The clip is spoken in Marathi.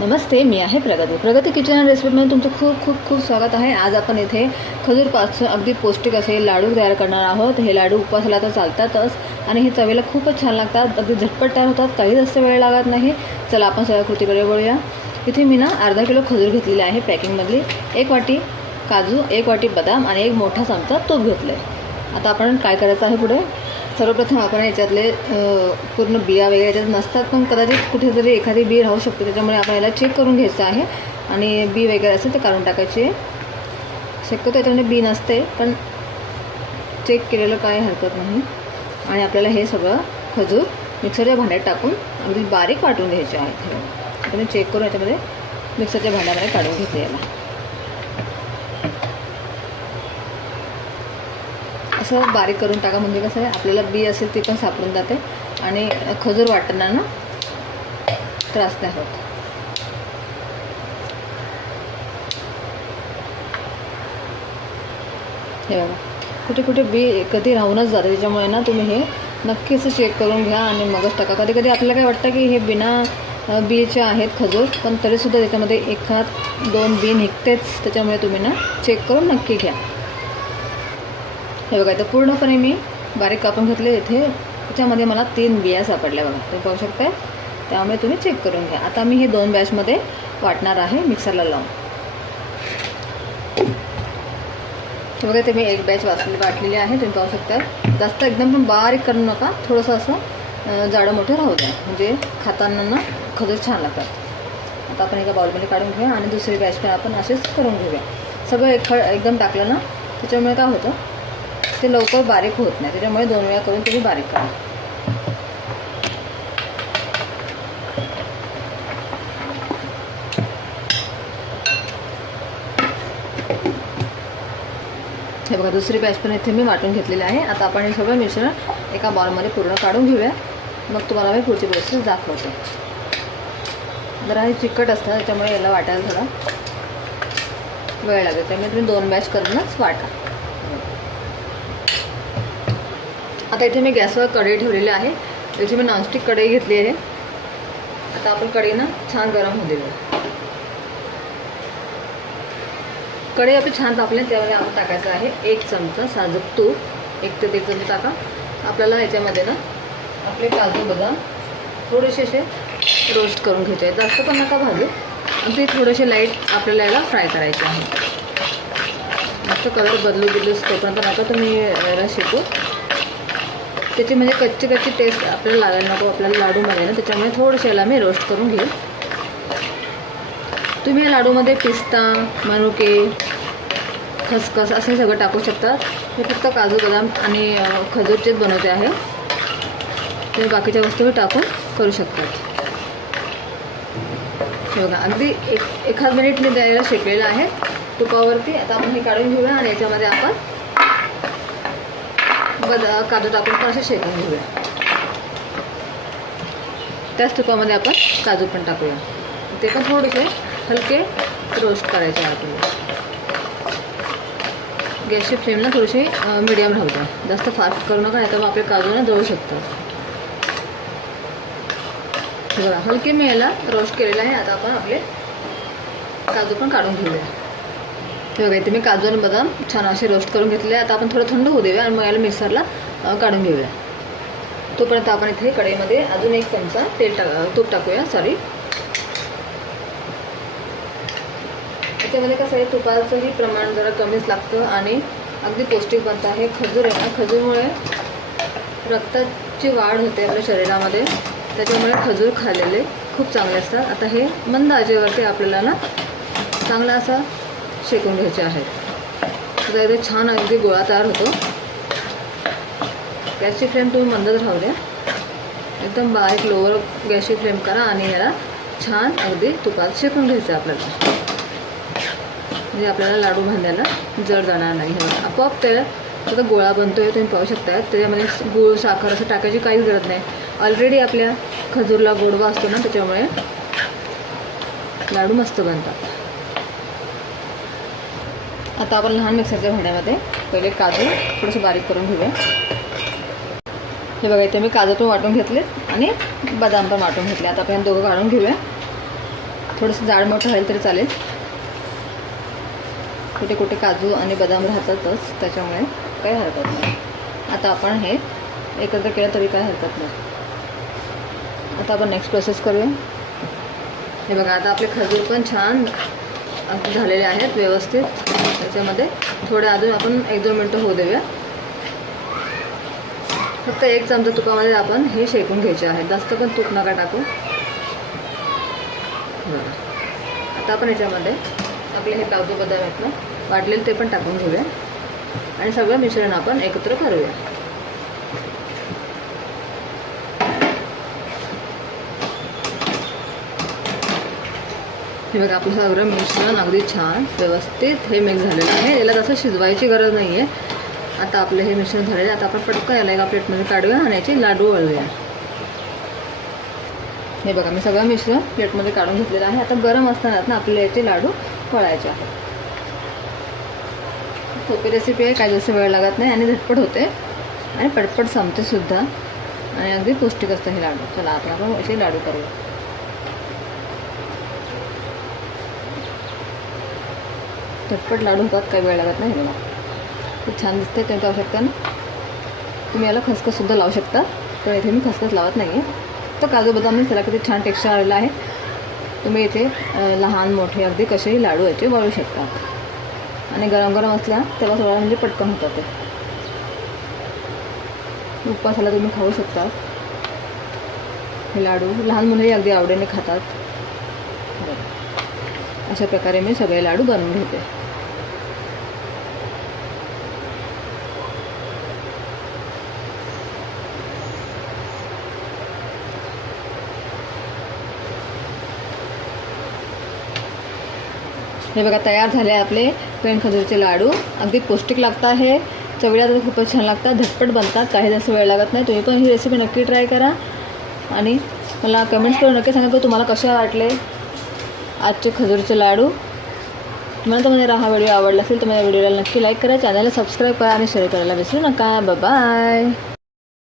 नमस्ते मी आहे प्रगती. प्रगती किचन अँड रेसिपीमध्ये तुमचं खूप खूप खूप स्वागत आहे. आज आपण इथे खजूरपासून अगदी पौष्टिक असे लाडू तयार करणार आहोत. हे लाडू उपासाला तर चालतातच आणि हे चवीला खूपच छान लागतात. अगदी झटपट तयार होतात. काही जास्त वेळ लागत नाही. चला आपण सगळ्या कृतीकडे वळूया. इथे मी ना अर्धा किलो खजूर घेतलेली आहे पॅकिंगमधली. एक वाटी काजू एक वाटी बदाम आणि एक मोठा चमचा तूप घेतलं आहे आता आपण काय करायचं आहे पुढे? सर्वप्रथम आपण याच्यातले पूर्ण बिया वगैरे याच्यात नसतात पण कदाचित कुठेतरी एखादी बी राहू शकते त्याच्यामुळे आपण याला चेक करून घ्यायचं आहे. आणि बी वगैरे असेल ते काढून टाकायची. आहे शक्यतो याच्यामध्ये बी नसते पण चेक केलेलं काय हरकत नाही. आणि आपल्याला हे सगळं खजूर मिक्सरच्या भांड्यात टाकून अगदी बारीक वाटून घ्यायचे आहेत. हे आपण चेक करून याच्यामध्ये मिक्सरच्या भांड्यामध्ये काढून घेते याला असं बारीक करून टाका म्हणजे कसं आहे आपल्याला बी असेल ती पण सापडून जाते आणि खजूर वाटताना ना त्रास नाही होत. हे बघा कुठे कुठे बी कधी राहूनच जाते त्याच्यामुळे ना तुम्ही हे नक्कीच चेक करून घ्या आणि मगच टाका. कधी कधी आपल्याला काय वाटतं की हे बिना बीचे आहेत खजूर पण तरीसुद्धा त्याच्यामध्ये एखाद दोन बी निघतेच त्याच्यामुळे तुम्ही ना चेक करून नक्की घ्या. हे बघा इथं पूर्णपणे मी बारीक कापून घेतले. इथे त्याच्यामध्ये मला तीन बिया सापडल्या बघा. तुम्ही पाहू शकताय. त्यामुळे तुम्ही चेक करून घ्या. आता मी हे दोन बॅचमध्ये वाटणार आहे मिक्सरला लावून. हे बघा ते मी एक बॅच वाचली वाटलेली आहे. तुम्ही पाहू शकता जास्त एकदम पण बारीक करू नका. थोडंसं असं जाडं मोठं राहू द्या. म्हणजे खाताना ना खजूर छान लागतात. आता आपण एका बाउलमध्ये काढून घेऊया आणि दुसरी बॅच पण आपण असेच करून घेऊया. सगळं एक एकदम टाकलं ना त्याच्यामुळे काय होतं ते लवकर बारीक होत नाही त्याच्यामुळे दोन वेळा करून तुम्ही बारीक करा. हे बघा दुसरी बॅच पण इथे मी वाटून घेतलेली आहे. आता आपण हे सगळं मिश्रण एका बॉलमध्ये पूर्ण काढून घेऊया. मग तुम्हाला मी पुढची प्रोसेस दाखवते. जरा हे चिकट असतं त्याच्यामुळे याला वाटायला थोडा वेळ लागेल. त्यामुळे तुम्ही दोन बॅच करूनच वाटा. आता इथे मी गॅसवर कढई ठेवलेली आहे. इथे मी नॉनस्टिक कढई घेतली आहे. आता आपण कढई ना छान गरम होऊ देऊया. कढई आपली छान तापली त्यामध्ये आपण टाकायचं आहे एक चमचा साजूक तूप एक ते दीड चमचा टाका आपल्याला याच्यामध्ये ना आपले काजू बदाम थोडेसे असे रोस्ट करून घ्यायचे आहेत. जास्त पण नका भाजू. आणि ते थोडेसे लाइट आपल्याला याला फ्राय करायचे आहे. मस्त कलर बदलू बिदलू तोपर्यंत नका तुम्ही याला शिकू. त्याची म्हणजे कच्ची कच्ची टेस्ट आपल्याला लागायला नको आपल्याला लाडूमध्ये ना त्याच्यामुळे थोडंसं याला मी रोस्ट करून घेईल. तुम्ही या लाडूमध्ये पिस्ता मनुके खसखस असे सगळं टाकू शकता. हे फक्त काजू बदाम आणि खजूरचेच बनवते आहे. तुम्ही बाकीच्या वस्तू टाकून करू शकतात. हे बघा अगदी एक एखाद मिनिट मी द्यायला शिकलेलं आहे. तुपावरती आता आपण हे काढून घेऊया आणि याच्यामध्ये आपण बद काजू टाकून पण असे शेकून घेऊया. त्याच तुपामध्ये आपण काजू पण टाकूया. ते पण थोडेसे हलके रोस्ट करायचे आपल्याला. गॅसची फ्लेम ना थोडीशी मिडियम राहू द्या. जास्त फास्ट करू नका नाही तर मग आपले काजू ना जळू शकतात. बघा हलके मी याला रोस्ट केलेलं आहे. आता आपण आपले काजू पण काढून घेऊया. हे बघा इथे मी काजू आणि बदाम छान असे रोस्ट करून घेतले आता आपण थोडं थंड होऊ देऊया आणि मग याला मिक्सरला काढून घेऊया. तोपर्यंत आपण इथे कढईमध्ये अजून एक चमचा तेल टाक तूप टाकूया. सॉरी त्याच्यामध्ये कसं आहे तुपाचंही प्रमाण जरा कमीच लागतं आणि अगदी पौष्टिक बनतं आहे. खजूर आहे ना खजूरमुळे रक्ताची वाढ होते आपल्या शरीरामध्ये. त्याच्यामुळे खजूर खाल्लेले खूप चांगले असतात. आता हे मंद आजेवरती आपल्याला ना चांगला असा शेकून घ्यायचे आहेत. तर इथे छान अगदी गोळा तयार होतो. गॅसची फ्लेम तुम्ही मंदच राहू द्या. एकदम बारीक लोअर गॅसची फ्लेम करा आणि याला छान अगदी तुपात शेकून घ्यायचं आहे आपल्याला. म्हणजे आपल्याला लाडू बांधायला जड जाणार नाही. आपोआप त्याला आता गोळा बनतो आहे तुम्ही पाहू शकता त्याच्यामध्ये गूळ साखर असं टाकायची काहीच गरज नाही. ऑलरेडी आपल्या खजूरला गोडवा असतो ना त्याच्यामुळे लाडू मस्त बनतात. आता आपण लहान मिक्सरच्या भांड्यामध्ये पहिले काजू थोडंसं बारीक करून घेऊया. हे बघा इथे मी काजू पण वाटून घेतले आणि बदाम पण वाटून घेतले. आता आपण दोघं काढून घेऊया. थोडंसं जाड मोठं राहील तरी चालेल. कुठे कुठे काजू आणि बदाम राहतातच त्याच्यामुळे काही हरकत नाही. आता आपण हे एकत्र केलं तरी काही हरकत नाही. आता आपण नेक्स्ट प्रोसेस करूया. हे बघा आता आपले खजूर पण छान झालेले आहेत व्यवस्थित. त्याच्यामध्ये थोडे अजून आपण एक दोन मिनटं होऊ देऊया. फक्त एक चमचा तुपामध्ये आपण हे शेकून घ्यायचे आहे. जास्त पण तूप नका टाकू. बरं. आता आपण याच्यामध्ये आपले हे काजू बदाम आहेत ना वाटलेले ते पण टाकून घेऊया. आणि सगळं मिश्रण आपण एकत्र करूया. हे बघा आपलं सगळं मिश्रण अगदी छान व्यवस्थित हे मिक्स झालेलं आहे. याला तसं शिजवायची गरज नाही आहे आता आपलं हे मिश्रण झालेलं आहे. आता आपण पटकन याला एका प्लेटमध्ये काढूया आणि याचे लाडू वळूया. हे बघा मी सगळं मिश्रण प्लेटमध्ये काढून घेतलेलं आहे. आता गरम असतानाच ना आपल्याला याचे लाडू वळायचे आहेत. सोपी रेसिपी आहे. काय जास्त वेळ लागत नाही आणि झटपट होते. आणि पटपट संपते सुद्धा. आणि अगदी पौष्टिक असतं हे लाडू. चला आता आपण असे लाडू करूया. झटपट लाडू होतात काही वेळ लागत नाही मला. बघा खूप छान दिसते तुम्ही लावू शकता ना तुम्ही याला खसखससुद्धा लावू शकता पण इथे मी खसखस लावत नाही आहे तर काजू बदाम त्याला किती छान टेक्स्चर आलेला आहे. तुम्ही इथे लहान मोठे अगदी कसेही लाडू याचे वळू शकता. आणि गरम गरम असल्या तेव्हा थोडा म्हणजे पटकन होतात ते. उपवासाला तुम्ही खाऊ शकता. हे लाडू लहान मुलंही अगदी आवडीने खातात. अशा प्रकारे मी सगळे लाडू बनवून घेते. हे बघा तयार झाले आपले पेन खजूरचे लाडू. अगदी पौष्टिक लागतात हे. चवीला तर खूपच छान लागतात झटपट बनतात. काही जास्त वेळ लागत नाही. तुम्ही पण ही रेसिपी नक्की ट्राय करा. आणि मला कमेंट्स करून नक्की सांगा की तुम्हाला कसे वाटले? आजचे खजूरचे लाडू. तुम्हाला तर म्हणजे हा व्हिडिओ आवडला असेल तर माझ्या व्हिडिओला नक्की लाईक करा. चॅनलला सबस्क्राईब करा आणि शेअर करायला विसरू नका. बाय